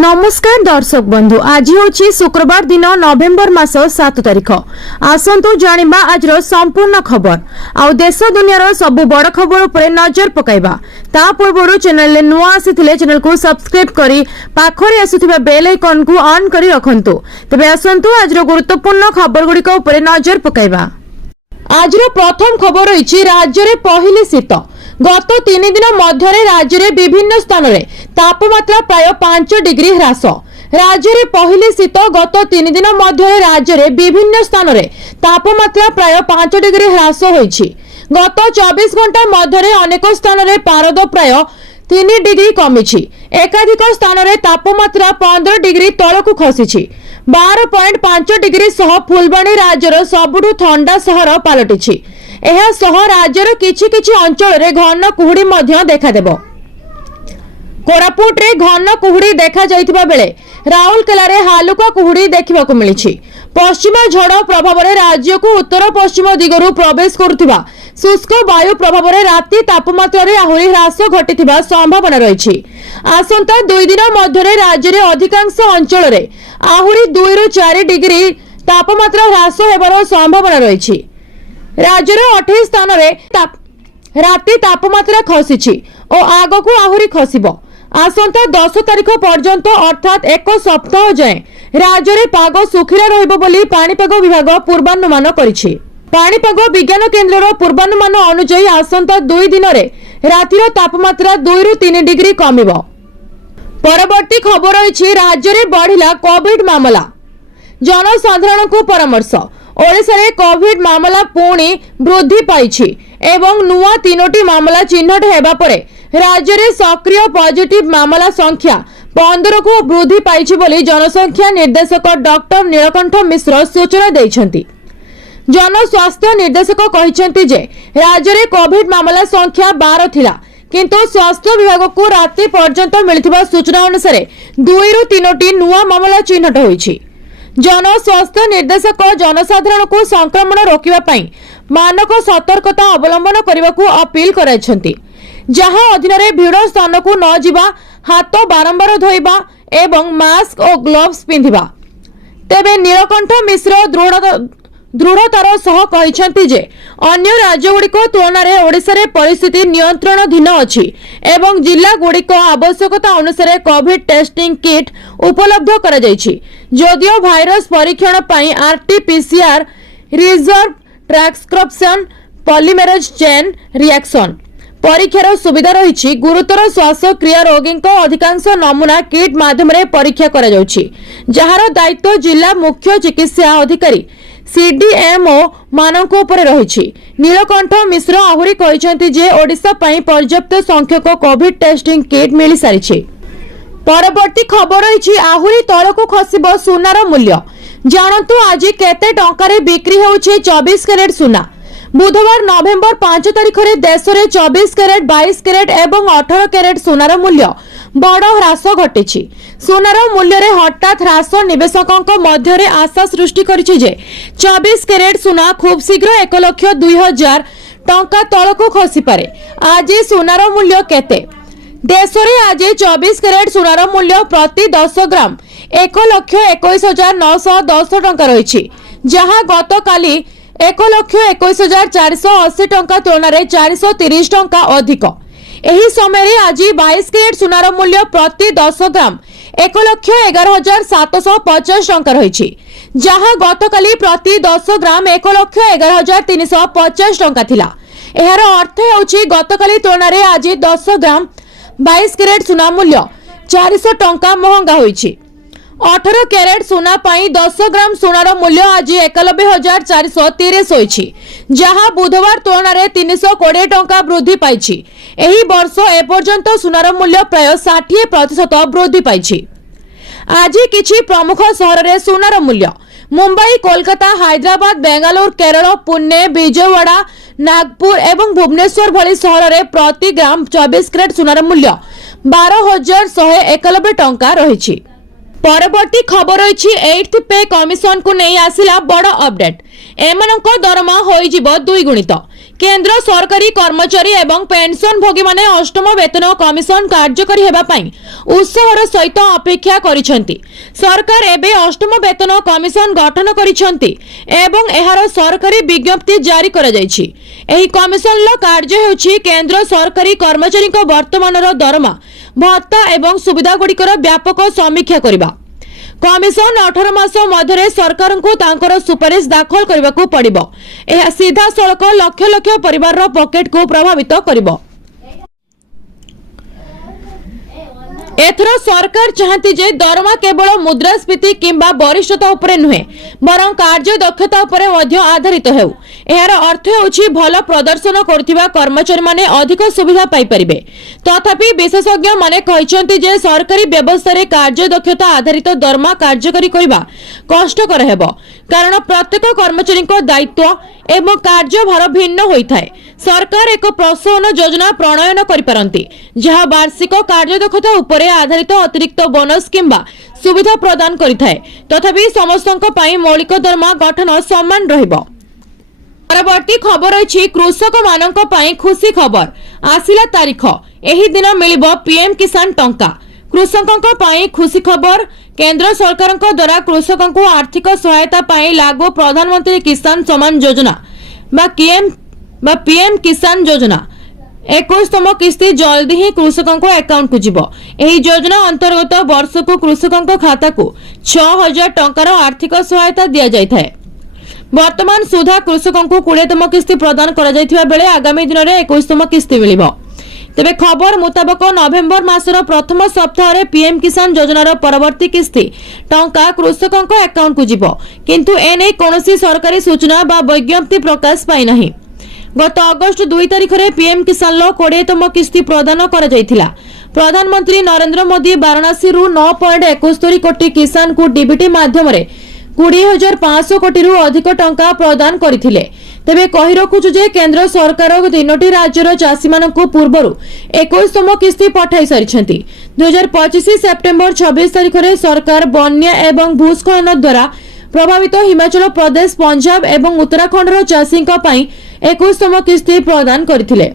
नमस्कार दर्शक बंधु, आज हूँ शुक्रवार दिन नवेम्बर मास 7 तारिख। आसतु जानिबा आज संपूर्ण खबर आउ देश दुनियार सबु बड़ खबर उपरे नजर पकाइबा। ता पूर्व चैनल ले नुआ आसीथिले चैनल को सब्सक्राइब करी पाखरे आसुथिबा बेल आइकन को ऑन करी रखंतु। तबे आसतु आज गुरुत्वपूर्ण खबर गुड़िक उपरे नजर पकाइबा। आज प्रथम खबर रही राज्य में पहली शीत। गत 3 दिन मध्य राज्य में विभिन्न स्थान में तापमात्रा प्राय 5 डिग्री ह्रास। राज्य में पहली शीत गत 3 दिन मध्य राज्य में विभिन्न स्थान में तापमात्रा प्राय 5 डिग्री ह्रास होइछि। गत 24 घंटा मध्य अनेक स्थान में पारद प्राय 3 डिग्री कमिछि। एकाधिक स्थान में तापमात्रा 15 डिग्री तलकू खसी। 12.5 डिग्री सह फुलबाणी राज्यर सबुठु ठंडा सहर पलटिछि। एहा सह राज्यर किछि किछि अंचल रे घन कुहुडी मध्य देखादेबो। कोरापुट रे घन कुहुडी देखा जाइतिबा बेले राउरकेला रे हालुका कुहुडी देखिबाकू मिलिछि। पश्चिम झड़ प्रभाव रे राज्य को उत्तर पश्चिम दिगरु प्रवेश करुथिबा शुष्क वायु प्रभाव रे राति तापमात्रा रे आहुरी ह्रास घटिथिबा संभावना रहिछि। आसंता 2 दिन मध्य राज्य रे अधिकांश अंचल रे आहुरी 2 रु 4 डिग्री तापमात्रा ह्रास हेबार संभावना रहिछि। राज्यर 28 स्थान रे राति तापमात्रा खसी और आग को आहुरी खसिबो। आसंता 10 तारिख पर्यंत अर्थात 1 सप्ताह जाए राज्य में पाग सुखिला रहिबो बोली पाणीपाग विभाग पूर्वानुमान करिछि। पाणीपाग विज्ञान केन्द्र पूर्वानुमान अनुसार आसंता 2 दिन रे रातिर तापमात्रा 2 रु 3 डिग्री कमिबो। परवर्ती खबर रही राज्य में बढ़िला कोविड मामला। जनसाधारण को परामर्श। ओडिशा रे कोविड मामला पुणी वृद्धि पाइछि एवं नुआ 3टी मामला चिन्हट हेबा परे राज्य रे सक्रिय पॉजिटिव मामला संख्या 15 को वृद्धि पाइछि बोली जनसंख्या निर्देशक डॉक्टर नीलकंठ मिश्र सूचना दैछंती। जन स्वास्थ्य निर्देशक कहिसेंती जे राज्य रे कोविड मामला संख्या 12 थिला, किंतु स्वास्थ्य विभाग को राति पर्यंत मिलिथिबा सूचना अनुसार 2 रु 3टी नुआ मामला चिन्हट होइछि। जन स्वास्थ्य निर्देशक जनसाधारण को संक्रमण रोकिबा पई मानक सतर्कता अवलंबन करने को अपील कराइछंती। जहां अधीन रे भीड़ स्थान को न जिबा, हाथ बारंबार धोइबा एवं मास्क और ग्लोव्स पिंधिबा। तेबे नीलकंठ मिश्र दृढ़तार सह कहिसेंती जे अन्य राज्य गुड़िक तुलन में ओडिशा रे परिस्थिति नियंत्रणाधीन अछि एवं जिला गुड़िक आवश्यकता अनुसार कोविड टेस्टिंग किट उपलब्ध करा जायछि। जदियो भाइरस परीक्षण पई RTPCR reverse transcription polymerase chain reaction परीक्षार सुविधा रही। गुरुतर श्वासक्रिया रोगी अधिकांश नमूना किट माध्यम परीक्षा करा जाउछि, जहार दायित्व जिला मुख्य चिकित्सा अधिकारी सीडीएमओ मानक ऊपर रही। नीलकंठ मिश्र आहुरी कहिसेंती जे ओडिशा पई पर्याप्त संख्यक कोविड टेस्टिंग किट मिली सारिछि। परवर्ती खबर रही आहुरी तलकू खसिबो सुनार मूल्य। जानतु आज केते टंकारे बिक्री होउछि 24 कैरेट सुना। बुधवार नवेम्बर 5 तारिख रे देश रे 24 कैरेट 22 कैरेट एवं 18 कैरेट सुनार मूल्य बड़ ह्रास घटिछि। सुनार मूल्य रे हठात ह्रास निवेशकों मध्य रे आशा सृष्टि करिछि जे 24 कैरेट सुना खूब शीघ्र 1,02,000 टंका तलकू खसी पारे। आज सुनार मूल्य केते? देश रे आज 24 कैरेट सुनार मूल्य प्रति 10 ग्राम 1,21,910 टंका रही, जहां गत काली 1,21,480 टंका तुलन में 430 टंका अधिक। एही समय रे आज 22 कैरेट सुनार मूल्य प्रति 10 ग्राम 1,11,750 टंका रही, जहां गत काली प्रति 10 ग्राम 1,11,350 टंका थिला। एहार अर्थ हेउछि गत काली तुलन में आज 10 ग्राम 22 कैरेट सुना मूल्य 400 टंका महंगा होइछि। 18 कैरेट सुना पाई 10 ग्राम सुनार मूल्य आज 91,430 होइछि, जहां बुधवार तुलन में 320 टंका वृद्धि पाइछि। एही वर्ष एपर्यंत सुनार मूल्य प्राय 60% वृद्धि पाइछि। आज किछि प्रमुख सहर रे सुनार मूल्य। मुंबई, कोलकाता, हैदराबाद, बेंगालुरु, केरल, पुणे, विजयवाड़ा, नागपुर एवं भुवनेश्वर भली सहर रे प्रति ग्राम 24 कैरेट सुनार मूल्य 12,191 टंका रही। परवर्ती खबर रही 8th पे कमिशन को नहीं आसिला बड़ अपडेट। एमानक दरमा होइजिबो 2 गुणित, केंद्र सरकारी कर्मचारी एवं पेंशन भोगी माने अष्टम वेतन कमिशन कार्यकारी हेबा पई उत्साहर सहित अपेक्षा करिसेंती। सरकार एबे अष्टम वेतन कमिशन गठन करिसेंती एवं एहार सरकारी विज्ञप्ति जारी करा जायछि। एही कमिशन लो कार्य हेउछि केंद्र सरकारी कर्मचारी को वर्तमानर दरमा भत्ता एवं सुविधा गुड़िकर व्यापक समीक्षा करिबा। कमिशन 18 मास मध्य सरकार को तांकर सुपारिश दाखल करने को पड़िबो। यह सीधा सड़क लक्ष लक्ष परिवार पॉकेट को प्रभावित करिबो। एथर सरकार चाहती जे दरमा केवल मुद्रास्फीति किंबा वरिष्ठता उपरे नुहे बरं कार्य दक्षता उपरे मध्य आधारित हेउ। एहार अर्थ हेउछि भल प्रदर्शन करथिबा कर्मचारी माने अधिक सुविधा पाई परिबे। तथापि विशेषज्ञ माने कहिसंती जे सरकारी व्यवस्था रे कार्य दक्षता आधारित दरमा कार्यकारी करिबा कष्टकर हेबो, कारण प्रत्येक कर्मचारी को दायित्व एवं कार्यभार भिन्न होइथाय। सरकार एक प्रोत्साहन योजना प्रणयन करिपारंती जहा वार्षिक कार्यदक्षता उपरे आधारित अतिरिक्त बोनस किंबा सुविधा प्रदान करिथाय। तथापि समस्तक पई मौलिक दरमा गठन समान रहिबो। परवर्ती खबर अछि कृषक मानक पई खुशी खबर। आसिला तारीख एही दिन मिलिबो पीएम किसान टंका। कृषकक पई खुशी खबर। केंद्र सरकारक द्वारा कृषकक आर्थिक सहायता पई लागू प्रधानमंत्री किसान सम्मान योजना बा पीएम किसान योजना 21तम किस्ती जल्दी ही कृषकों अकाउंट को जीवो। एही योजना अंतर्गत वर्ष को कृषकों खाता को 6000 टंकार आर्थिक सहायता दिया जाय थाए। वर्तमान सुधा कृषकों को 20तम किस्ती प्रदान करा जायथिबा बेले आगामी दिन में 21तम किस्ती मिलिबो। तेबे खबर मुताबक नवेम्बर मासर प्रथम सप्ताह रे पीएम किसान योजनार परवर्ती किस्ती टंका कृषकों अकाउंट को जीवो, किंतु एने कोनोसी सरकारी सूचना बा विज्ञप्ति प्रकाश पाई नाही। गत अगस्त 2 तारिख रे पीएम किसान लो 20तम किस्ती प्रदान करा जायथिला। प्रधानमंत्री नरेंद्र मोदी वाराणसी रु 9.71 कोटी किसान को डीबीटी माध्यम रे 20,500 कोटी रु अधिक टंका प्रदान करथिले। तेबे कहि रखुछु जे केंद्र सरकार 3टी राज्यर चाषी मानकु पूर्वरु 21तम किस्ती पठाई सारिछंती। 2025 सेप्टेम्बर 26 तारिख रे सरकार बन्या एवं भूस्खलन द्वारा प्रभावित हिमाचल प्रदेश, पंजाब एवं उत्तराखंड चाषी 21तम किस्ती प्रदान करथिले।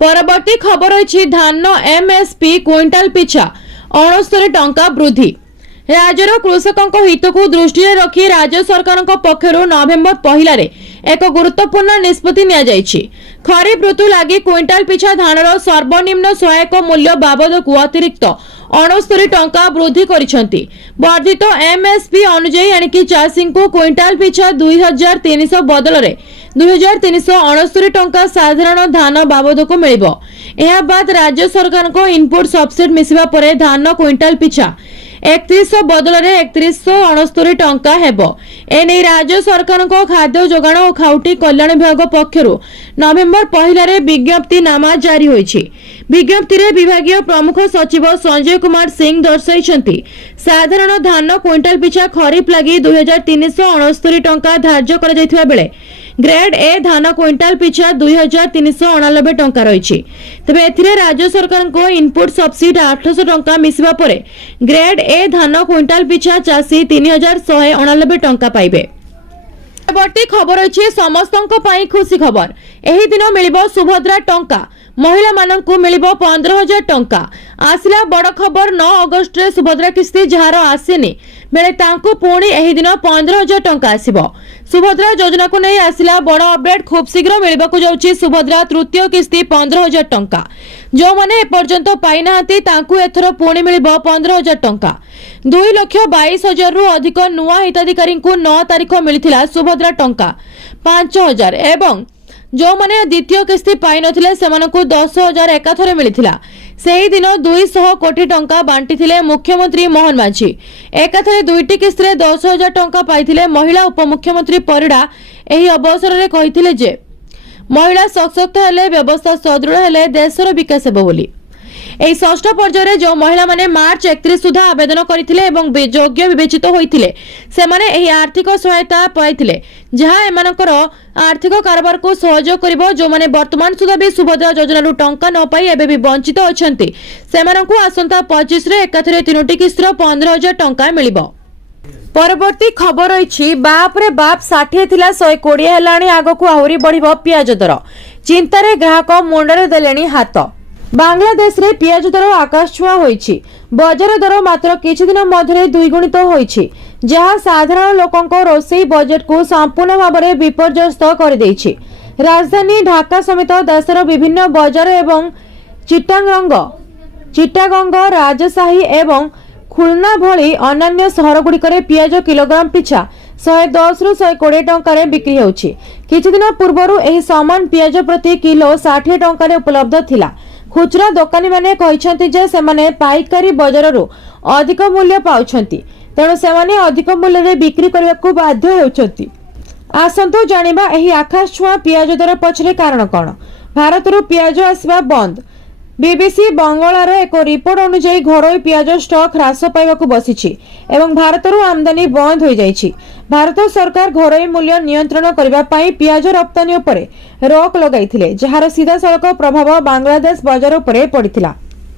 परवर्ती खबर अछि धान एमएसपी क्विंटाल पिछा 69 टंका वृद्धि। राज्यर कृषकों हित को दृष्टि रखी राज्य सरकार पक्षर नवेम्बर पहला रे एक गुरुत्वपूर्ण निष्पत्ति निया जायछि। खरीफ ऋतु लगी क्विंटाल पिछा धानर सर्वनिम्न सहायक मूल्य बाबद को अतिरिक्त 69 टंका वृद्धि करिसेंती। वर्धित एमएसपी अनुଯାयी यानी चाषी को क्विंटाल पिछा 2300 बदल रे 2369 टंका साधारण धान बाबद को मिलिबो। एहा बाद राज्य सरकार को इनपुट सब्सिडी मिसिबा परे धान क्विंटाल पिछा 3100 बदल रे 3169 टंका हेबो। एने राज्य सरकार को खाद्य जोगाण और खाउटी कल्याण विभाग पक्षरु नवेम्बर पहला रे विज्ञप्ति नामा जारी होईछि। विज्ञप्ति रे विभागीय प्रमुख सचिव संजय कुमार सिंह दर्शाइछंती साधारण धान क्विंटाल पिछा खरीफ लगी 2369 टंका धार्य करा जायथिबा बेले ग्रेड ए धान क्विंटाल पिछा 2389 टंका रही। तेबे एथिरे राज्य सरकार को इनपुट सब्सिडी 800 टंका मिसिबा परे ग्रेड ए धान क्विंटाल पिछा चाषी 3189 टंका पाइबे। बटी खबर अछि समस्तंक पई खुशी खबर। एही दिन मिलिबो सुभद्रा टंका। महिला माननकु मिलिबो 15,000 टंका। आसिला बड़ खबर 9 अगस्त रे सुभद्रा किस्ती जहार आसेनी बेले तांकु पुणी एही दिन 15,000 टंका आसीबो। सुभद्रा योजना को नहीं आसिला बड़ अपडेट। खूब शीघ्र मिलिबाकु जाउछि सुभद्रा तृतीय किस्ती 15,000 टंका। जो माने एपर्यंत पाई नाहंती तांकु एथरो पुणी मिलिबो 15,000 टंका। 2,22,000 रु अधिक नुआ हिताधिकारी को 9 तारिख मिलिथिला सुभद्रा टंका 5,000 एवं जो माने द्वितीय किस्ती पाई नथिले सेमानकु 10,000 एकाथरे मिलिथिला। सेही दिन 200 कोटी टंका बांटिथिले मुख्यमंत्री मोहन माझी। एकाथरे दुईटी किस्ती रे 10,000 टंका पाइथिले महिला उपमुख्यमंत्री परिडा। एही अवसर रे कहिथिले जे महिला सशक्त हेले व्यवस्था सुदृढ़ हेले देशर विकास हेबो बोली। एही षष्ठ पर्यायर जो महिला माने मार्च 31 सुधा आवेदन करथिले एवं योग्य विवेचित होइथिले सेमाने एही आर्थिक सहायता पाइथिले जहा एमानकर आर्थिक कारोबार को सहयोग करिवो। जो माने वर्तमान सुधा भी सुभद्रा योजना रु टंका न पाई एबे भी वंचित अछंती सेमानकु आसंता 25 रे एकाथरे 3टी किस्तीर 15,000 टंका मिलिबो। परवर्ती खबर रही बाप रे बाप 60 थिला 120 हेलाणी आगकू आहुरी बढ़िबो पियाज दर चिंतारे ग्राहक मुंडरे देलेनी हाथ। बांग्लादेश रे पियाज दर आकाश छुआ होईछि। बजार दर मात्र किछि दिन मध्यरे द्विगुणित होईछि, जहा साधारण लोकंको रोसई बजेट को संपूर्ण भाबरे विपर्यस्त कर देइछि। राजधानी ढाका समेत देशर विभिन्न बजार एवं चिट्टागंग, राजशाही एवं खुलना भली अन्य सहर गुड़िकर पियाज किलोग्राम पिछा 110 रु 120 टंका बिक्री होउछि। किछि दिन पूर्वरु एही समान पियाज प्रति किलो 60 टंका उपलब्ध थिला। खुचरा दोकानी माने कहिसंती जे सेमाने पाइकारी बजाररु अधिक मूल्य पाउछंती, तेणु सेमाने अधिक मूल्य रे बिक्री करबाकू बाध्य हेउछंती। आसंतो जानिबा एही आकाश छुआ पियाज दर पछरे कारण कोन। भारतरु पियाज आसबा बंद। बीबीसी बंगलार एक रिपोर्ट अनुसार घरोई पियाज स्टॉक ह्रास पाइबाकू बसिछि एवं भारतरु आमदानी बंद हो जाइछि। भारत सरकार घरोई मूल्य नियंत्रण करबा पई पियाज रप्तानी उपरे रोक लगाइथिले, जहार सीधा सड़क प्रभाव बांग्लादेश बजार उपरे पड़िथिला।